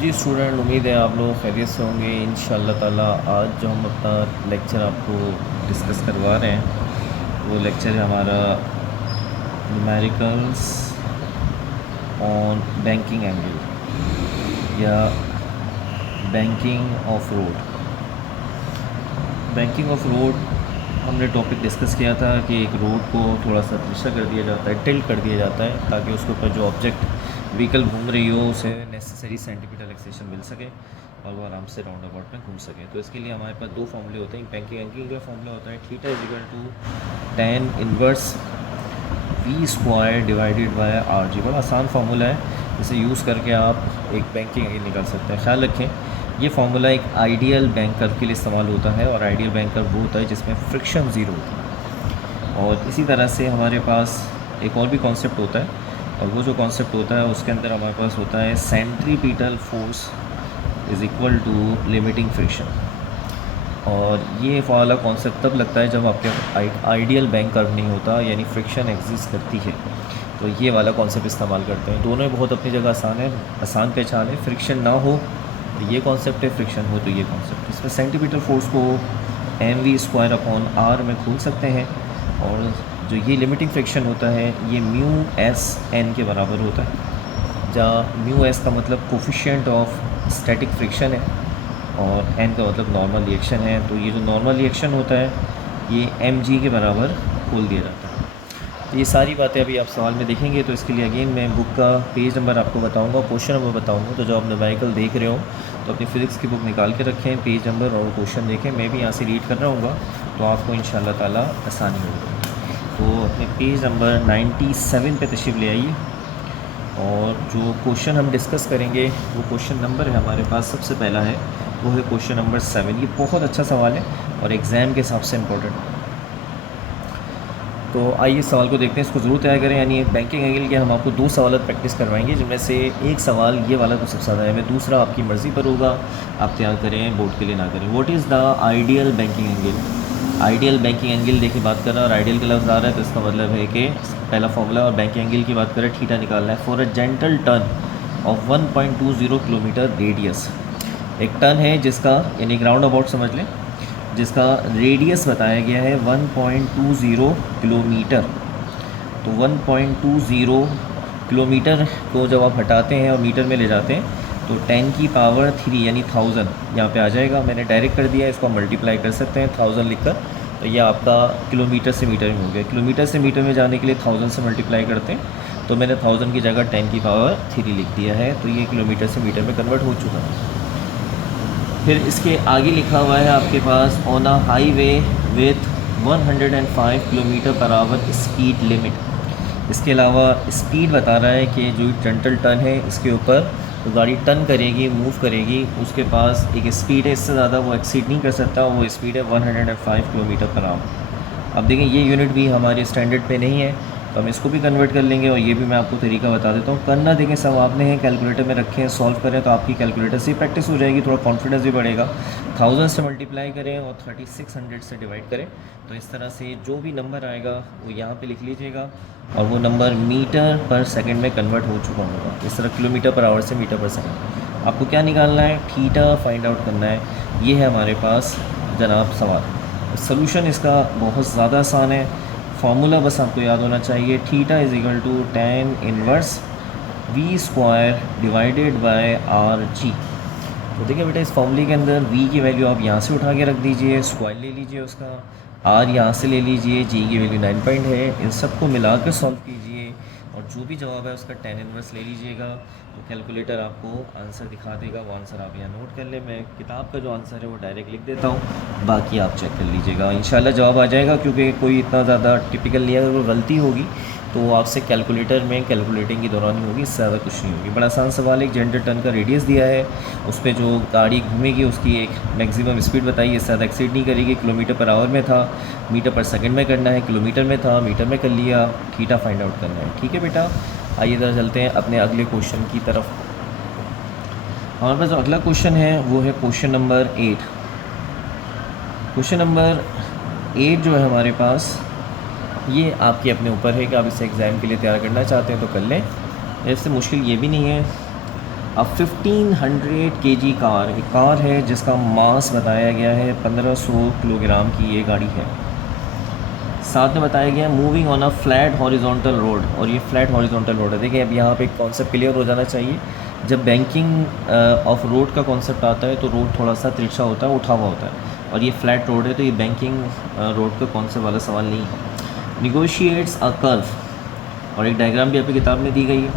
जी student, उम्मीद है आप लोग खैरियत से होंगे इंशाअल्लाह ताला। आज जो हम अपना लेक्चर आपको डिस्कस करवा रहे हैं वो लेक्चर है हमारा न्यूमेरिकल्स ऑन बैंकिंग एंगल या banking of road. Banking of road हमने टॉपिक डिस्कस किया था कि एक रोड को थोड़ा सा तिरछा कर दिया जाता है, टिल्ट कर दिया जाता है, ताकि उसके ऊपर जो ऑब्जेक्ट व्हीकल घूम रही हो उसे नेसेसरी सेंटीमीटर एक्सेशन मिल सके और वो आराम से राउंड अबाउट में घूम सके। तो इसके लिए हमारे पास दो फॉर्मूले होते हैं। बैंकिंग एंगल का फॉर्मूला होता है theta is equal to tan inverse V square divided by R G. बड़ा आसान फार्मूला है, इसे यूज़ करके आप एक बैंकिंग एंगल निकाल सकते हैं। ख्याल रखें ये फार्मूला एक आइडियल बैंक कर्व के लिए इस्तेमाल होता है और आइडियल बैंक कर्व वो होता है जिसमें फ्रिक्शन ज़ीरो होती है। और इसी तरह से हमारे पास एक और भी कॉन्सेप्ट होता है, और वो जो कॉन्सेप्ट होता है उसके अंदर हमारे पास होता है centripetal force is equal to limiting friction. और ये वाला कॉन्सेप्ट तब लगता है जब आपके आइडियल बैंक कर्व नहीं होता, यानी फ्रिक्शन एग्जिस्ट करती है, तो ये वाला कॉन्सेप्ट इस्तेमाल करते हैं। दोनों बहुत अपनी जगह आसान है, आसान पहचान है। फ्रिक्शन ना हो तो ये कॉन्सेप्ट है, फ्रिक्शन हो तो ये कॉन्सेप्ट। इसमें सेंटीमीटर फोर्स को mv स्क्वायर अपॉन आर में खोल सकते हैं, और जो ये लिमिटिंग फ्रिक्शन होता है ये म्यू एस एन के बराबर होता है, जहाँ म्यू एस का मतलब कोफिशिएंट ऑफ स्टैटिक फ्रिक्शन है और एन का मतलब नॉर्मल रिएक्शन है। तो ये जो नॉर्मल रिएक्शन होता है ये एम जी के बराबर खोल दिया जाता है। तो ये सारी बातें अभी आप सवाल में देखेंगे, तो इसके लिए अगेन मैं बुक का पेज नंबर आपको बताऊंगा, क्वेश्चन नंबर बताऊंगा। तो जब आप न्यूमेरिकल देख रहे हो तो अपनी फ़िज़िक्स की बुक निकाल के रखें, पेज नंबर और क्वेश्चन देखें। मैं भी यहाँ से रीड कर रहा हूँ तो आपको इंशाअल्लाह ताला आसानी होगी। तो अपने पेज नंबर 97 पे तशरीफ़ ले आइए, और जो क्वेश्चन हम डिस्कस करेंगे वो क्वेश्चन नंबर है हमारे पास सबसे पहला है, वो है क्वेश्चन नंबर 7। ये बहुत अच्छा सवाल है और एग्ज़ाम के हिसाब से इम्पोर्टेंट है। तो आइए सवाल को देखते हैं, इसको ज़रूर तैयार करें। यानी बैंकिंग एंगल के हम आपको दो सवाल प्रैक्टिस करवाएंगे, जिनमें से एक सवाल ये वाला तो सबसे ज़्यादा है, दूसरा आपकी मर्ज़ी पर होगा, आप तैयार करें, बोर्ड के लिए ना करें। What is the ideal banking angle. Ideal banking angle देखिए बात कर रहा है, और आइडियल का लफ्ज़ आ रहा है तो इसका मतलब है कि पहला फॉर्मूला, और बैंकिंग एंगल की बात करें थीटा निकालना है। For a gentle turn off 1.20 kilometre radius, एक टर्न है जिसका यानी ग्राउंड अबाउट समझ लें, जिसका रेडियस बताया गया है 1.20 किलोमीटर। तो 1.20 किलोमीटर को जब आप हटाते हैं और मीटर में ले जाते हैं तो 10 की पावर 3 यानी 1000 यहाँ पे आ जाएगा। मैंने डायरेक्ट कर दिया, इसको मल्टीप्लाई कर सकते हैं 1000 लिखकर, तो ये आपका किलोमीटर से मीटर में हो गया। किलोमीटर से मीटर में जाने के लिए 1000 से मल्टीप्लाई करते हैं, तो मैंने 1000 की जगह 10 की पावर 3 लिख दिया है, तो ये किलोमीटर से मीटर में कन्वर्ट हो चुका है। फिर इसके आगे लिखा हुआ है आपके pass on a highway with 105 kilometre per hour speed limit. इसके अलावा स्पीड बता रहा है कि जो जेंटल टर्न है इसके ऊपर तो गाड़ी टर्न करेगी, मूव करेगी, उसके पास एक स्पीड है, इससे ज़्यादा वो एक्सीड नहीं कर सकता, वो स्पीड है 105 किलोमीटर पर आवर। अब देखें ये यूनिट भी हमारे स्टैंडर्ड पे नहीं है, तो हम इसको भी कन्वर्ट कर लेंगे, और ये भी मैं आपको तरीका बता देता हूँ। करना देखें सब आपने है, कैलकुलेटर में रखें, सॉल्व करें, तो आपकी कैलकुलेटर से प्रैक्टिस हो जाएगी, थोड़ा कॉन्फिडेंस भी बढ़ेगा। 1000 से मल्टीप्लाई करें और 3600 से डिवाइड करें, तो इस तरह से जो भी नंबर आएगा वो यहाँ पे लिख लीजिएगा, और वो नंबर मीटर पर सेकंड में कन्वर्ट हो चुका होगा। इस तरह किलोमीटर पर आवर से मीटर पर सेकंड। आपको क्या निकालना है, थीटा फाइंड आउट करना है। ये है हमारे पास जनाब सवाल। सॉल्यूशन इसका बहुत ज़्यादा आसान है, फार्मूला बस आपको याद होना चाहिए, theta is equal to tan inverse V square divided by R G. तो देखिए बेटा, इस फार्मूले के अंदर v की वैल्यू आप यहाँ से उठा के रख दीजिए, स्क्वायर ले लीजिए उसका, r यहाँ से ले लीजिए, g की वैल्यू 9 पॉइंट है, इन सबको मिला कर सॉल्व कीजिए, और जो भी जवाब है उसका tan इनवर्स ले लीजिएगा। तो कैलकुलेटर आपको आंसर दिखा देगा, वो आंसर आप यहाँ नोट कर लें। मैं किताब का जो आंसर है वो डायरेक्ट लिख देता हूँ, बाकी आप चेक कर लीजिएगा, इंशाल्लाह जवाब आ जाएगा। क्योंकि कोई इतना ज़्यादा टिपिकल नहीं है, अगर कोई गलती होगी तो आपसे कैलकुलेटर में कैलकुलेटिंग की दौरान ही होगी, इससे ज़्यादा कुछ नहीं होगी। बड़ा आसान सवाल है, एक जेंटल टर्न का रेडियस दिया है, उस पर जो गाड़ी घूमेगी उसकी एक मैक्सिमम स्पीड बताइए, इससे ज़्यादा एक्सीड नहीं करेगी। किलोमीटर पर आवर में था, मीटर पर सेकंड में करना है, किलोमीटर में था, मीटर में कर लिया, थीटा फाइंड आउट करना है। ठीक है बेटा, आइए ज़रा चलते हैं अपने अगले क्वेश्चन की तरफ। हमारे पास जो अगला क्वेश्चन है वो है क्वेश्चन नंबर 8। क्वेश्चन नंबर 8 जो है हमारे पास, ये आपके अपने ऊपर है कि आप इसे एग्ज़ाम के लिए तैयार करना चाहते हैं तो कर लें, इससे मुश्किल ये भी नहीं है। अब 1500 kg कार, एक कार है जिसका मास बताया गया है 1500 किलोग्राम की ये गाड़ी है। साथ में बताया गया moving on a flat horizontal road, और ये फ्लैट हॉरिजॉन्टल रोड है। देखिए अब यहाँ पे कॉन्सेप्ट क्लियर हो जाना चाहिए। जब बैंकिंग ऑफ रोड का कॉन्सेप्ट आता है तो रोड थोड़ा सा तिरछा होता है, उठा हुआ होता है, और ये फ्लैट रोड है तो ये बैंकिंग रोड का कॉन्सेप्ट वाला सवाल नहीं है। निगोशिएट्स अ कर्व, और एक डायग्राम भी आपकी किताब में दी गई है।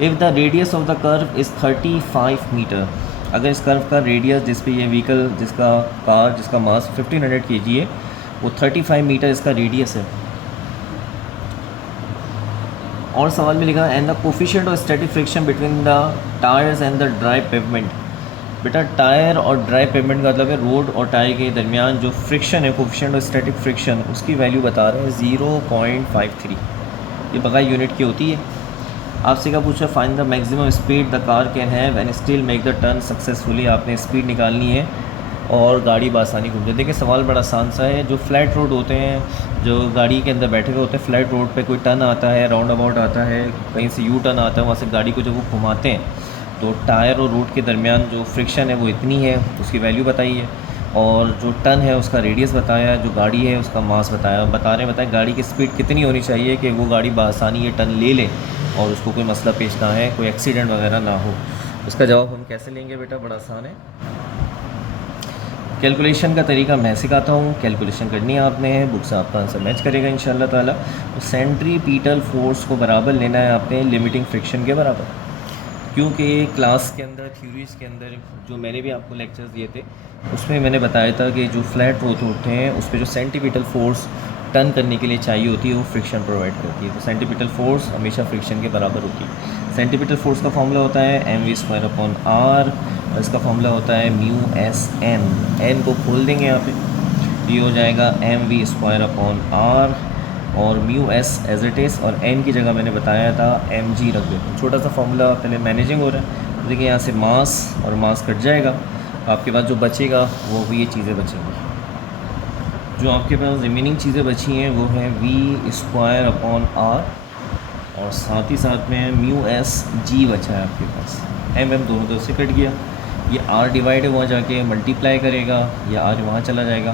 If the radius of the curve is 35 metre, अगर इस कर्व का रेडियस जिस पे ये व्हीकल, जिसका कार, जिसका मास 1500 kg है, वो 35 मीटर इसका रेडियस है। और सवाल में लिखा and the coefficient of static friction between the tyres and the dry pavement. बेटा टायर और ड्राई पेवमेंट का मतलब है रोड और टायर के दरमियान जो फ्रिक्शन है, कोफिशिएंट ऑफ स्टैटिक फ्रिक्शन, उसकी वैल्यू बता रहे हैं 0.53। ये बकाई यूनिट की होती है। आपसे क्या पूछा, find the maximum speed the car can have and still make the turn successfully. आपने स्पीड निकालनी है और गाड़ी बासानी घूम जाए। देखिए सवाल बड़ा आसान सा है। जो फ्लैट रोड होते हैं, जो गाड़ी के अंदर बैठे हुए होते हैं, फ्लैट रोड पे कोई टर्न आता है, राउंड अबाउट आता है, कहीं से यू टर्न आता है, वहाँ से गाड़ी को जब वो घुमाते हैं तो टायर और रोड के दरमियान जो फ्रिक्शन है वो इतनी है, उसकी वैल्यू बताई है, और जो टर्न है उसका रेडियस बताया, जो गाड़ी है उसका मास बताया। बताएं गाड़ी की स्पीड कितनी होनी चाहिए कि वो गाड़ी बासानी ये टर्न ले ले और उसको कोई मसला पेश ना है, कोई एक्सीडेंट वगैरह ना हो। उसका जवाब हम कैसे लेंगे बेटा, बड़ा आसान है। कैलकुलेशन का तरीका मैं सिखाता हूँ, कैलकुलेशन करनी है आपने, बुक से आपका आंसर मैच करेगा इंशाल्लाह ताला। तो सेंट्रीपिटल फोर्स को बराबर लेना है आपने लिमिटिंग फ्रिक्शन के बराबर, क्योंकि क्लास के अंदर, थ्योरीज़ के अंदर जो मैंने भी आपको लेक्चर्स दिए थे उसमें मैंने बताया था कि जो फ्लैट रोड होते हैं उस पर जो सेंट्रीपिटल फोर्स टर्न करने के लिए चाहिए होती है वो फ्रिक्शन प्रोवाइड करती है। तो सेंट्रीपिटल फोर्स हमेशा फ्रिक्शन के बराबर होती है। सेंट्रीपिटल फोर्स का फॉर्मूला होता है mv²/r, और इसका फॉर्मूला होता है μsn। n को खोल देंगे यहाँ पे, ये हो जाएगा mv²/r और μs एज इट इज़, और n की जगह मैंने बताया था mg रख देते हैं। छोटा सा फॉर्मूला पहले मैनेजिंग हो रहा है। तो देखिए यहाँ से मास और मास कट जाएगा, तो आपके पास जो बचेगा वो भी ये चीज़ें बचेंगी। जो आपके पास रिमेनिंग चीज़ें बची हैं वो है v²/r, और साथ ही साथ में μsg बचा है आपके पास। mm दोनों से कट गया, ये r डिवाइड है, वहाँ जाके मल्टीप्लाई करेगा, या r वहाँ चला जाएगा,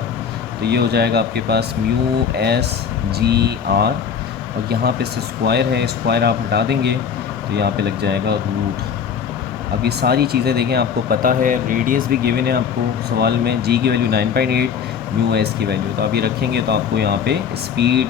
तो ये हो जाएगा आपके पास μsgr, और यहाँ पे से स्क्वायर है, स्क्वायर आप हटा देंगे तो यहाँ पे लग जाएगा रूट। अब ये सारी चीज़ें देखें, आपको पता है रेडियस भी गिवन है आपको सवाल में, g की वैल्यू 9.8, μs की वैल्यू, तो आप ये रखेंगे तो आपको यहाँ पे speed,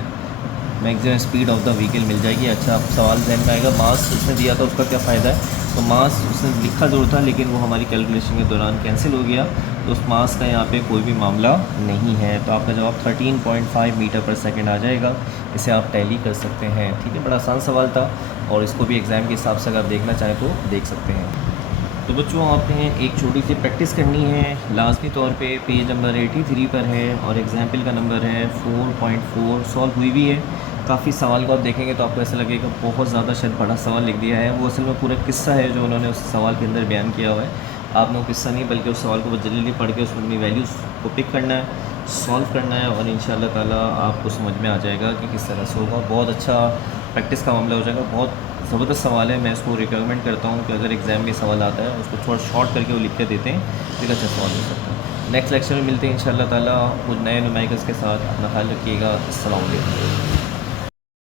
maximum speed of the vehicle मिल जाएगी। अच्छा, अब सवाल जहन में आएगा मास उसने दिया था उसका क्या फ़ायदा है। तो मास उसने लिखा ज़रूर था लेकिन वो हमारी कैलकुलेशन के दौरान कैंसिल हो गया, तो उस मास का यहाँ पे कोई भी मामला नहीं है। तो आपका जवाब 13.5 मीटर पर सेकंड आ जाएगा। इसे आप टैली कर सकते हैं। ठीक है, बड़ा आसान सवाल था, और इसको भी एग्ज़ाम के हिसाब से अगर देखना चाहें तो देख सकते हैं। तो बच्चों आपने एक छोटी सी प्रैक्टिस करनी है, लाजमी तौर पे पेज नंबर 83 पर है, और एग्ज़ाम्पल का नंबर है 4.4। सॉल्व हुई भी है। काफ़ी सवाल को आप देखेंगे तो आपको ऐसा लगेगा बहुत ज़्यादा शायद बड़ा सवाल लिख दिया है। वो असल में पूरा किस्सा है जो उन्होंने उस सवाल के अंदर बयान किया हुआ है। आपने वो किस्सा नहीं बल्कि उस सवाल को जल्दी पढ़ के उसमें अपनी वैल्यूज़ को पिक करना है, सॉल्व करना है, और इंशाल्लाह ताला आपको समझ में आ जाएगा कि किस तरह से होगा। बहुत अच्छा प्रैक्टिस का मामला हो जाएगा। बहुत ज़बरदस्त सवाल है। मैं इसको रिकमेंड करता हूँ कि अगर एग्ज़ाम में सवाल आता है उसको थोड़ा शॉर्ट करके वो लिख के देते हैं, फिर अच्छा सवाल हो सकता है। नेक्स्ट लेक्चर में मिलते हैं इंशाल्लाह ताला कुछ नए नुमाइकर्स के साथ। अपना ख्याल रखिएगा। अस्सलाम वालेकुम।